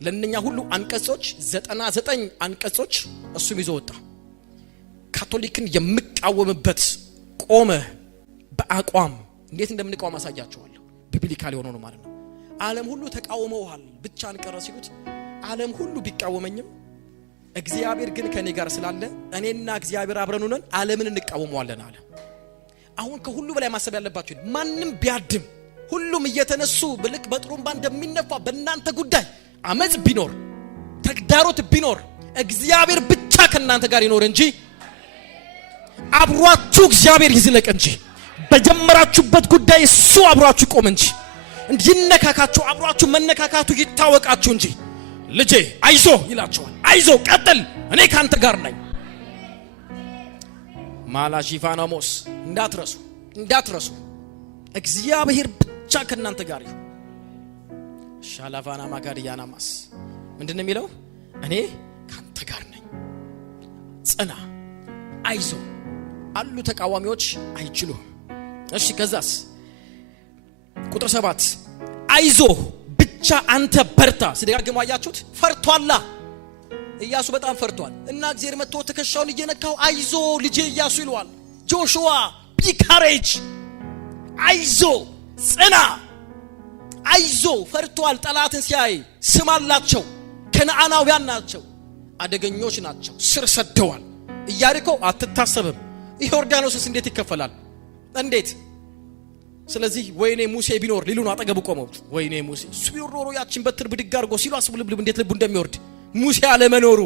ለነኛ ሁሉ አንቀጾች 99 አንቀጾች እሱም ይዞ ወጣ። ካቶሊክን የምቃወምበት ቆመ በአቋም። እንዴት እንደምንቃወም አሳያችኋለሁ። ቢብሊካሊ ሆኖ ነው ማለት ነው። ዓለም ሁሉ ተቃውመውሃል ብቻ አንቀረ ሲሉት ዓለም ሁሉ ቢቃወመኝም እግዚአብሔር ግን ከኔ ጋር ስላለ እኔና እግዚአብሔር አብረን ሆነን ዓለምን እንቃወመዋለን አለ። አሁን ከሁሉ በላይ ማሰብ ያለባችሁ ማንም ቢያድም ሁሉም እየተነሱ ብልክ በጥሩምባ እንደሚነፋ በእናንተ ጉዳይ አመጽ ቢኖር ተግዳሮት ቢኖር እግዚአብሔር ብቻ ከእናንተ ጋር ይኖር እንጂ አብሯችሁ እግዚአብሔር ይዝለቅ እንጂ በጀመራችሁበት ጉዳይ እሱ አብሯችሁ ቆም እንጂ እንዲነካካችሁ አብሯችሁ መነካካቱ ይታወቃችሁ እንጂ ልጄ አይዞ ይላችኋል። አይዞ ቀጥል፣ እኔ ካንተ ጋር ነኝ። ማላሺፋናሞስ እንዳትረሱ እግዚአብሔር ብቻ ከእናንተ ጋር ይሁን። ሻላፋና ማጋዲያናማስ ምንድነው የሚለው? እኔ ካንተ ጋር ነኝ፣ ጽና፣ አይዞ አሉ። ተቃዋሚዎች አይችሉም። እሺ ከዛስ ቁጥር 7 አይዞ ብቻ አንተ በርታ። ሲደጋግሙ አያችሁት? ፈርቷላ ኢያሱ በጣም ፈርቷል። እና እግዚአብሔር መጥቶ ተከሻውን እየነካው አይዞ ልጄ ኢያሱ ይለዋል። ጆሹዋ ቢ ካሬጅ፣ አይዞ ጽና፣ አይዞ ፈርቷል። ጠላትን ሲያይ ስም አላቸው። ከነዓናውያን ናቸው፣ አደገኞች ናቸው፣ ስር ሰደዋል። ኢያሪኮ አትታሰብም። ዮርዳኖስስ እንዴት ይከፈላል? እንዴት? ስለዚህ ወይኔ ሙሴ ቢኖር ሊሉ ነው አጠገቡ ቆመው። ወይኔ ሙሴ እሱ ቢኖር ኖሮ ያችን በትር ብድግ አድርጎ ሲሉ አስቡ ልብ እንዴት ልቡ እንደሚወርድ። ሙሴ አለመኖሩ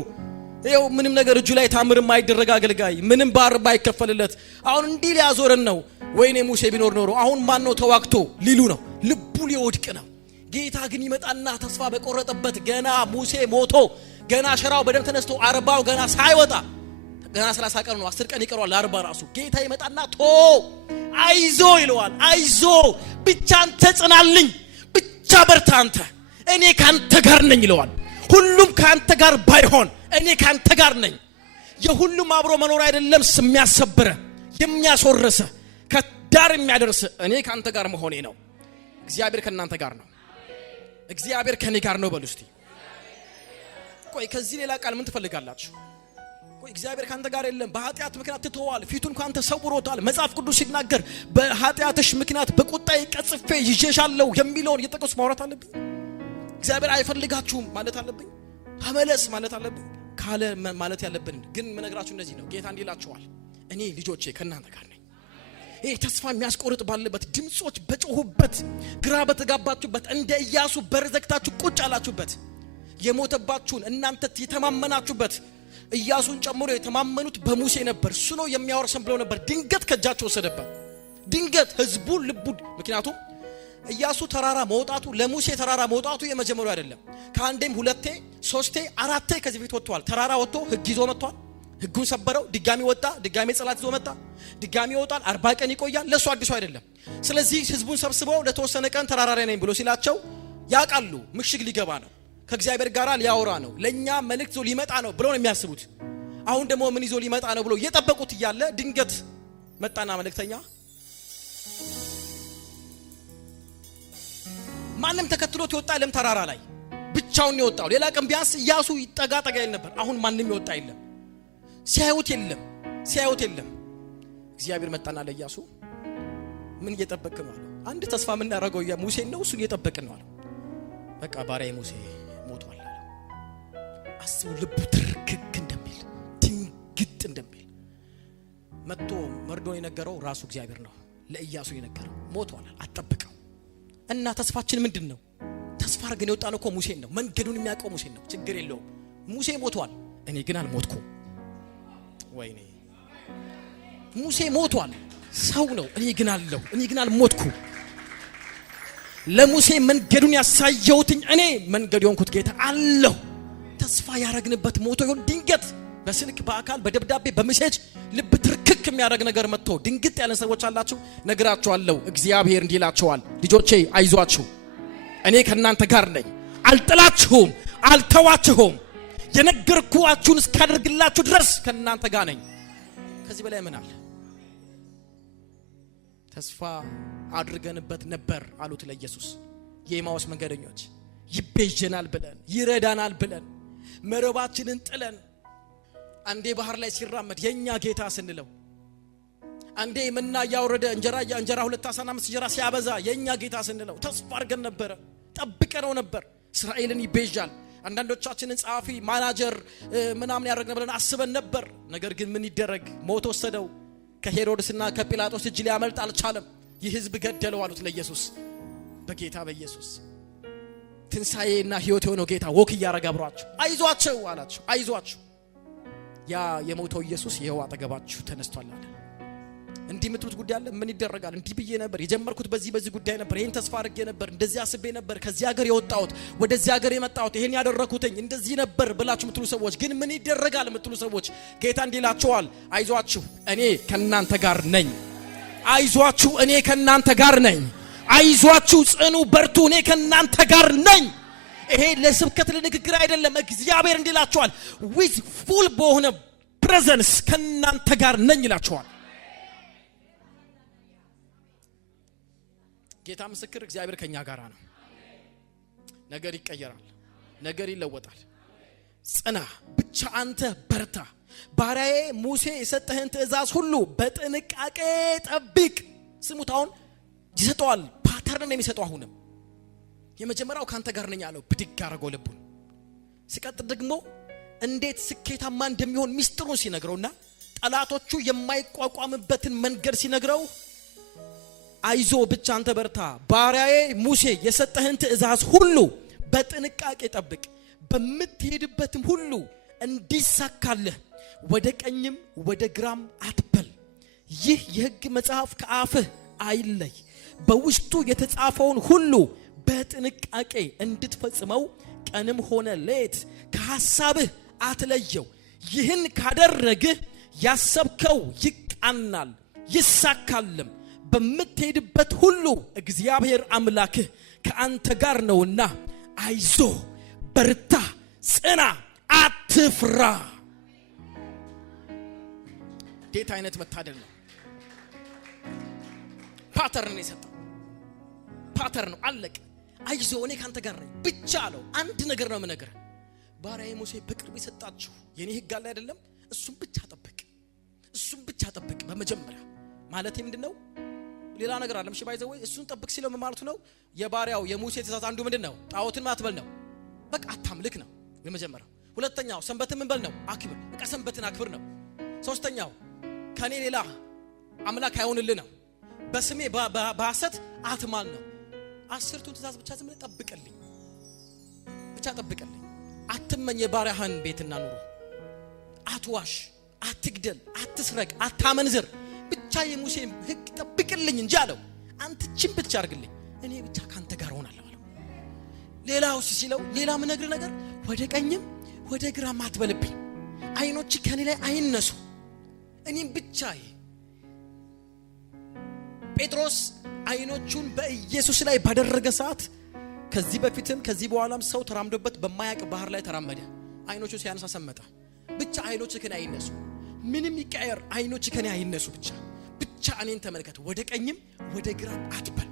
ይኸው ምንም ነገር እጁ ላይ ታምር የማይደረግ አገልጋይ፣ ምንም ባር የማይከፈልለት አሁን እንዲህ ሊያዞረን ነው። ወይኔ ሙሴ ቢኖር ኖሮ አሁን ማን ነው ተዋግቶ ሊሉ ነው። ልቡ ሊወድቅ ነው። ጌታ ግን ይመጣና ተስፋ በቆረጠበት ገና ሙሴ ሞቶ ገና ሸራው በደም ተነስቶ 40 ገና ሳይወጣ ገና 30 ቀን ነው 10 ቀን ይቀርዋል 40 ራሱ ጌታ ይመጣና አይዞ ይለዋል። አይዞ ብቻ አንተ ጽናልኝ፣ ብቻ በርታ አንተ፣ እኔ ካንተ ጋር ነኝ ይለዋል። ሁሉም ካንተ ጋር ባይሆን እኔ ካንተ ጋር ነኝ። የሁሉም አብሮ መኖር አይደለም የሚያሰብረ የሚያስወርሰ ከዳር የሚያደርስ እኔ ካንተ ጋር መሆኔ ነው። እግዚአብሔር ከናንተ ጋር ነው። እግዚአብሔር ከኔ ጋር ነው በሉ እስቲ። ቆይ ከዚህ ሌላ ቃል ምን ትፈልጋላችሁ? ቆይ እግዚአብሔር ካንተ ጋር የለም። በኃጢአት ምክንያት ትተዋል፣ ፊቱን ካንተ ሰውሮታል። መጽሐፍ ቅዱስ ሲናገር በኃጢአትሽ ምክንያት በቁጣዬ ቀጽፌ ይዤሻለሁ የሚለውን እየጠቀሱ ማውራት አለብኝ። እግዚአብሔር አይፈልጋችሁም ማለት አለብኝ። ተመለስ ማለት አለብኝ። ካለ ማለት ያለብን ግን መነግራችሁ እንደዚህ ነው። ጌታ እንዲላችኋል እኔ ልጆቼ ከናንተ ጋር ነኝ። ይሄ ተስፋ የሚያስቆርጥ ባለበት ድምጾች በጮሁበት ግራ በተጋባችሁበት እንደ ኢያሱ በርዘግታችሁ ቁጭ አላችሁበት የሞተባችሁን እናንተ የተማመናችሁበት ኢያሱን ጨምሮ የተማመኑት በሙሴ ነበር። እሱ ነው የሚያወርሰን ብለው ነበር። ድንገት ከጃቸው ወሰደበት። ድንገት ህዝቡን ልቡ ምክንያቱም ኢያሱ ተራራ መውጣቱ ለሙሴ ተራራ መውጣቱ የመጀመሪያው አይደለም። ከአንዴም ሁለቴ ሶስቴ አራቴ ከዚህ በፊት ወጥቷል። ተራራ ወጥቶ ህግ ይዞ መጥቷል። ህጉን ሰበረው። ድጋሚ ወጣ። ድጋሚ ጽላት ይዞ መጣ። ድጋሚ ይወጣል። 40 ቀን ይቆያል። ለሱ አዲሱ አይደለም። ስለዚህ ህዝቡን ሰብስበው ለተወሰነ ቀን ተራራ ላይ ነኝ ብሎ ሲላቸው ያቃሉ ምሽግ ሊገባ ነው፣ ከእግዚአብሔር ጋር ሊያወራ ነው፣ ለኛ መልእክት ይዞ ሊመጣ ነው ብለው ነው የሚያስቡት። አሁን ደግሞ ምን ይዞ ሊመጣ ነው ብለው እየጠበቁት እያለ ድንገት መጣና መልእክተኛ ማንም ተከትሎት ይወጣ የለም። ተራራ ላይ ብቻውን ነው የወጣው። ሌላ ቀን ቢያንስ ኢያሱ ይጠጋ ጠጋ ይል ነበር። አሁን ማንም ይወጣ የለም። ሲያዩት የለም። እግዚአብሔር መጣና ለኢያሱ ምን እየጠበቅ ነው አለ። አንድ ተስፋ ምን ያደረገው ሙሴ ነው፣ እሱን እየጠበቅ ነው አለ። በቃ ባሪያዬ ሙሴ ሞቷል አለ። አስቡ ልቡ ትርክክ እንደሚል ድንግጥ እንደሚል መጥቶ መርዶ የነገረው ራሱ እግዚአብሔር ነው። ለኢያሱ የነገረው ሞቷል አትጠብቀው። እና ተስፋችን ምንድነው? ተስፋ አርገን የወጣነው እኮ ሙሴን ነው። መንገዱን የሚያውቀው ሙሴን ነው። ችግር የለውም። ሙሴ ሞቷል፣ እኔ ግን አልሞትኩም። ወይኔ ሙሴ ሞቷል፣ ሰው ነው፣ እኔ ግን አለሁ፣ እኔ ግን አልሞትኩም። ለሙሴ መንገዱን ያሳየውትኝ እኔ መንገዱ የሆንኩት ጌታ አለሁ። ተስፋ ያረግንበት ሞቶ ይሁን ድንገት በስልክ በአካል በደብዳቤ በመሴጅ ልብ ትርክክ የሚያደርግ ነገር መጥቶ ድንግጥ ያለ ሰዎች አላችሁ። ነግራችኋለሁ፣ እግዚአብሔር እንዲላችኋል ልጆቼ አይዟችሁ፣ እኔ ከናንተ ጋር ነኝ፣ አልጥላችሁም፣ አልተዋችሁም። የነገርኳችሁን እስካደርግላችሁ ድረስ ከእናንተ ጋር ነኝ። ከዚህ በላይ ምን አለ? ተስፋ አድርገንበት ነበር አሉት ለኢየሱስ የኤማውስ መንገደኞች። ይቤዠናል ብለን ይረዳናል ብለን መረባችንን ጥለን አንዴ ባህር ላይ ሲራመድ የኛ ጌታ ስንለው፣ አንዴ መና ያወረደ እንጀራ 2 ዓሣና 5 እንጀራ ሲያበዛ የኛ ጌታ ስንለው ተስፋ አድርገን ነበር፣ ጠብቀነው ነበር። እስራኤልን ይቤዣል። አንዳንዶቻችንን ጸሐፊ ማናጀር ምናምን ያደርግነ ብለን አስበን ነበር። ነገር ግን ምን ይደረግ? ሞት ወሰደው። ከሄሮድስና ከጲላጦስ እጅ ሊያመልጥ አልቻለም። ይህ ሕዝብ ገደለው አሉት ለኢየሱስ። በጌታ በኢየሱስ ትንሣኤና ሕይወት የሆነው ጌታ ወክ ያረጋ አብሯቸው አይዟቸው አላቸው። አይዟቸው ያ የሞተው ኢየሱስ ይኸው አጠገባችሁ ተነስቷል አለ። እንዲህ የምትሉት ጉዳይ አለ? ምን ይደረጋል? እንዲህ ብዬ ነበር የጀመርኩት፣ በዚህ ጉዳይ ነበር፣ ይሄን ተስፋ አድርጌ ነበር፣ እንደዚህ አስቤ ነበር፣ ከዚህ ሀገር የወጣሁት፣ ወደዚህ ሀገር የመጣሁት፣ ይሄን ያደረኩትኝ እንደዚህ ነበር ብላችሁ የምትሉ ሰዎች ግን ምን ይደረጋል የምትሉ ሰዎች ጌታ እንዲላችኋል፣ አይዟችሁ እኔ ከናንተ ጋር ነኝ። አይዟችሁ እኔ ከናንተ ጋር ነኝ። አይዟችሁ ጽኑ በርቱ፣ እኔ ከናንተ ጋር ነኝ። ይሄ ለስብከት ለንግግር አይደለም። እግዚአብሔር እንዲላችኋል with full በሆነ presence ከናንተ ጋር ነኝ ይላችኋል። ጌታ ምስክር፣ እግዚአብሔር ከኛ ጋር ነው። ነገር ይቀየራል፣ ነገር ይለወጣል። ጽና ብቻ አንተ በርታ። ባሪያዬ ሙሴ የሰጠህን ትእዛዝ ሁሉ በጥንቃቄ ጠብቅ። ስሙት፣ አሁን ይሰጠዋል። ፓተርን ነው የሚሰጠው። አሁንም የመጀመሪያው ካንተ ጋር ነኝ አለው። ብድግ አረገው ልቡን። ሲቀጥል ደግሞ እንዴት ስኬታማ እንደሚሆን ሚስጥሩን ሲነግረውና ጠላቶቹ የማይቋቋምበትን መንገድ ሲነግረው አይዞ ብቻ አንተ በርታ፣ ባሪያዬ ሙሴ የሰጠህን ትእዛዝ ሁሉ በጥንቃቄ ጠብቅ፣ በምትሄድበትም ሁሉ እንዲሳካልህ ወደ ቀኝም ወደ ግራም አትበል። ይህ የሕግ መጽሐፍ ከአፍህ አይለይ፣ በውስጡ የተጻፈውን ሁሉ በጥንቃቄ እንድትፈጽመው ቀንም ሆነ ሌት ከሐሳብህ አትለየው። ይህን ካደረግህ ያሰብከው ይቃናል ይሳካልም። በምትሄድበት ሁሉ እግዚአብሔር አምላክህ ከአንተ ጋር ነውና አይዞ በርታ፣ ጽና፣ አትፍራ። ጌታ አይነት መታደል ነው። ፓተርን ነው የሰጠው። ፓተርን ነው፣ አለቀ። አይዞ እኔ ካንተ ጋር ነኝ ብቻ አለው። አንድ ነገር ነው የምነግርህ፣ ባሪያዬ ሙሴ በቅርብ የሰጣችሁ የኔ ሕግ አለ አይደለም? እሱም ብቻ ጠብቅ፣ እሱም ብቻ ጠብቅ። በመጀመሪያ ማለት ምንድነው? ሌላ ነገር አይደለም። እሺ ባይዘው እሱን ጠብቅ ሲለው ምን ማለቱ ነው? የባሪያው የሙሴ ትእዛዝ አንዱ ምንድነው? ጣዖትን ማትበል ነው። በቃ አታምልክ ነው የመጀመሪያው። ሁለተኛው ሰንበትን ምን በል ነው? አክብር። በቃ ሰንበትን አክብር ነው። ሶስተኛው ከኔ ሌላ አምላክ አይሆንልህ ነው። በስሜ በሐሰት አትማል ነው። 10ቱን ትእዛዝ ብቻ ዝም ብለህ ጠብቅልኝ፣ ብቻ ጠብቅልኝ። አትመኝ የባሪያህን ቤትና ኑሮ፣ አትዋሽ፣ አትግደል፣ አትስረቅ፣ አታመንዝር። ብቻ የሙሴ ሕግ ጠብቅልኝ እንጂ አለው። አንተ ችን ብቻ አድርግልኝ፣ እኔ ብቻ ካንተ ጋር ሆናለሁ አለው። ሌላው ሲለው ሌላ ምን ነገር ወደ ቀኝም ወደ ግራም አትበልብኝ፣ አይኖች ከኔ ላይ አይነሱ፣ እኔም ብቻ። ጴጥሮስ አይኖቹን በኢየሱስ ላይ ባደረገ ሰዓት ከዚህ በፊትም ከዚህ በኋላም ሰው ተራምዶበት በማያውቅ ባህር ላይ ተራመደ። አይኖቹ ሲያነሳ ሰመጠ። ብቻ አይኖች ከኔ አይነሱ፣ ምንም ይቀየር፣ አይኖች ከኔ አይነሱ፣ ብቻ እኔን ተመልከት፣ ወደ ቀኝም ወደ ግራም አትበል።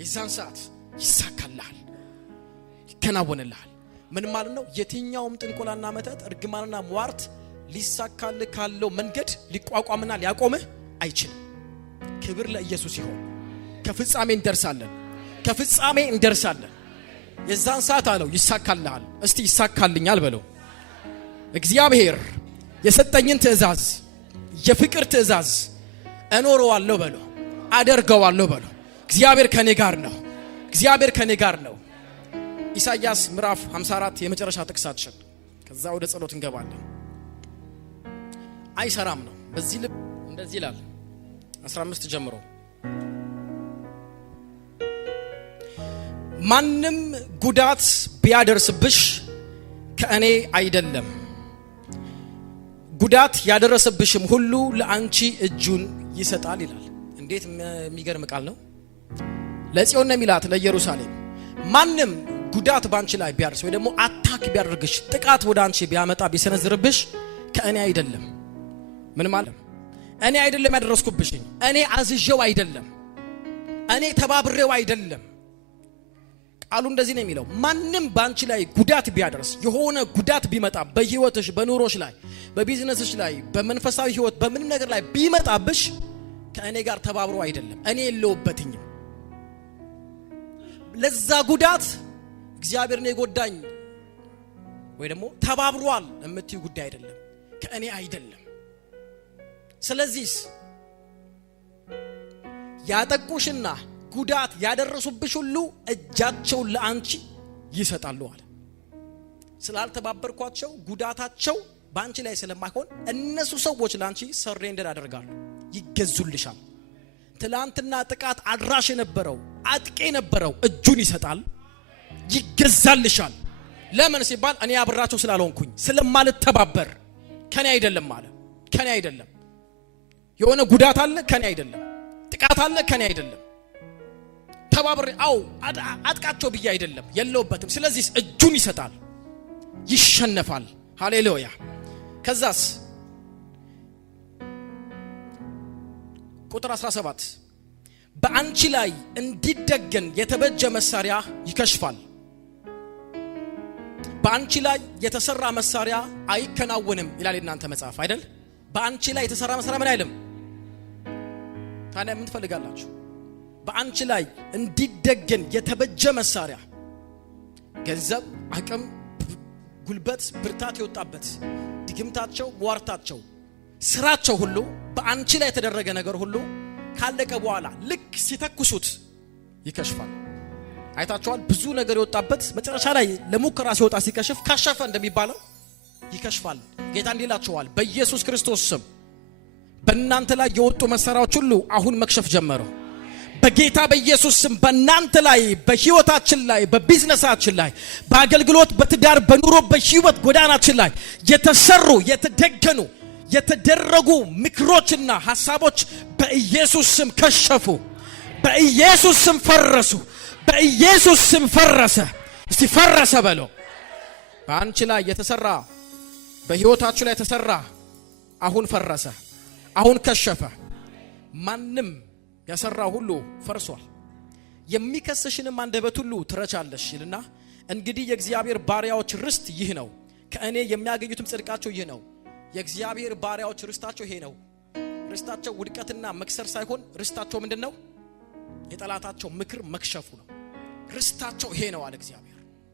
የዛን ሰዓት ይሳካልሃል፣ ይከናወንልሃል። ምን ማለት ነው? የትኛውም ጥንቆላና መተት፣ እርግማንና ሟርት ሊሳካልህ ካለው መንገድ ሊቋቋምና ሊያቆምህ አይችልም። ክብር ለኢየሱስ ይሁን። ከፍጻሜ እንደርሳለን። የዛን ሰዓት አለው ይሳካልሃል። እስቲ ይሳካልኛል በለው። እግዚአብሔር የሰጠኝን ትእዛዝ፣ የፍቅር ትእዛዝ እኖረዋለሁ በለው፣ አደርገዋለሁ በለው። እግዚአብሔር ከኔ ጋር ነው። እግዚአብሔር ከኔ ጋር ነው። ኢሳይያስ ምዕራፍ 54 የመጨረሻ ጥቅሳችን፣ ከዛ ወደ ጸሎት እንገባለን። አይሰራም ነው። በዚህ ልብ እንደዚህ ይላል 15 ጀምሮ፣ ማንም ጉዳት ቢያደርስብሽ ከእኔ አይደለም፣ ጉዳት ያደረሰብሽም ሁሉ ለአንቺ እጁን ይሰጣል ይላል። እንዴት የሚገርም ቃል ነው። ለጽዮን ነው የሚላት፣ ለኢየሩሳሌም። ማንም ጉዳት ባንቺ ላይ ቢያርስ ወይ ደግሞ አታክ ቢያደርግሽ ጥቃት ወደ አንቺ ቢያመጣ ቢሰነዝርብሽ ከእኔ አይደለም። ምን ማለት? እኔ አይደለም ያደረስኩብሽ፣ እኔ አዝዤው አይደለም፣ እኔ ተባብሬው አይደለም። ቃሉ እንደዚህ ነው የሚለው። ማንም ባንቺ ላይ ጉዳት ቢያደርስ የሆነ ጉዳት ቢመጣ በህይወትሽ፣ በኑሮሽ ላይ፣ በቢዝነስሽ ላይ፣ በመንፈሳዊ ህይወት በምንም ነገር ላይ ቢመጣብሽ ከእኔ ጋር ተባብሮ አይደለም፣ እኔ የለውበትኝም። ለዛ ጉዳት እግዚአብሔር ነው የጎዳኝ ወይ ደግሞ ተባብሯል እምትዩ ጉዳይ አይደለም፣ ከእኔ አይደለም። ስለዚህ ያጠቁሽና ጉዳት ያደረሱብሽ ሁሉ እጃቸውን ለአንቺ ይሰጣሉ አለ። ስላልተባበርኳቸው ጉዳታቸው ባንቺ ላይ ስለማይሆን እነሱ ሰዎች ላንቺ ሰሬንደር ያደርጋሉ፣ ይገዙልሻል። ትላንትና ጥቃት አድራሽ የነበረው አጥቂ የነበረው እጁን ይሰጣል፣ ይገዛልሻል። ለምን ሲባል እኔ አብራቸው ስላልሆንኩኝ ስለማልተባበር ከኔ አይደለም አለ። ከኔ አይደለም። የሆነ ጉዳት አለ ከኔ አይደለም፣ ጥቃት አለ ከኔ አይደለም። ተባብሬ አጥቃቸው ብዬ አይደለም፣ የለውበትም። ስለዚህ እጁን ይሰጣል፣ ይሸነፋል። ሃሌሉያ። ከዛስ ቁጥር 17 በአንቺ ላይ እንዲደገን የተበጀ መሳሪያ ይከሽፋል። በአንቺ ላይ የተሰራ መሳሪያ አይከናወንም ይላል እናንተ መጽሐፍ አይደል? በአንቺ ላይ የተሰራ መሳሪያ ምን አይልም። ታዲያ ምን ትፈልጋላችሁ? በአንቺ ላይ እንዲደገን የተበጀ መሳሪያ ገንዘብ፣ አቅም፣ ጉልበት፣ ብርታት የወጣበት ድግምታቸው፣ ሟርታቸው፣ ስራቸው ሁሉ በአንቺ ላይ የተደረገ ነገር ሁሉ ካለቀ በኋላ ልክ ሲተኩሱት ይከሽፋል። አይታችኋል? ብዙ ነገር የወጣበት መጨረሻ ላይ ለሙከራ ሲወጣ ሲከሽፍ ካሸፈ እንደሚባለው ይከሽፋል። ጌታ እንዲላችኋል በኢየሱስ ክርስቶስ ስም በእናንተ ላይ የወጡ መሳሪያዎች ሁሉ አሁን መክሸፍ ጀመሩ። በጌታ በኢየሱስ ስም በእናንተ ላይ፣ በህይወታችን ላይ፣ በቢዝነሳችን ላይ፣ በአገልግሎት፣ በትዳር፣ በኑሮ፣ በህይወት ጎዳናችን ላይ የተሰሩ የተደገኑ የተደረጉ ምክሮችና ሐሳቦች በኢየሱስ ስም ከሸፉ፣ በኢየሱስ ስም ፈረሱ፣ በኢየሱስ ስም ፈረሰ። እስቲ ፈረሰ በሎ። በአንቺ ላይ የተሰራ በህይወታችሁ ላይ የተሰራ አሁን ፈረሰ፣ አሁን ከሸፈ። ማንም ያሰራ ሁሉ ፈርሷል። የሚከስሽንም አንደበት ሁሉ ትረቻለሽ ይልና እንግዲህ የእግዚአብሔር ባሪያዎች ርስት ይህ ነው፣ ከእኔ የሚያገኙትም ጽድቃቸው ይህ ነው። የእግዚአብሔር ባሪያዎች ርስታቸው ይሄ ነው። ርስታቸው ውድቀትና መክሰር ሳይሆን ርስታቸው ምንድነው? የጠላታቸው ምክር መክሸፉ ነው። ርስታቸው ይሄ ነው አለ እግዚአብሔር።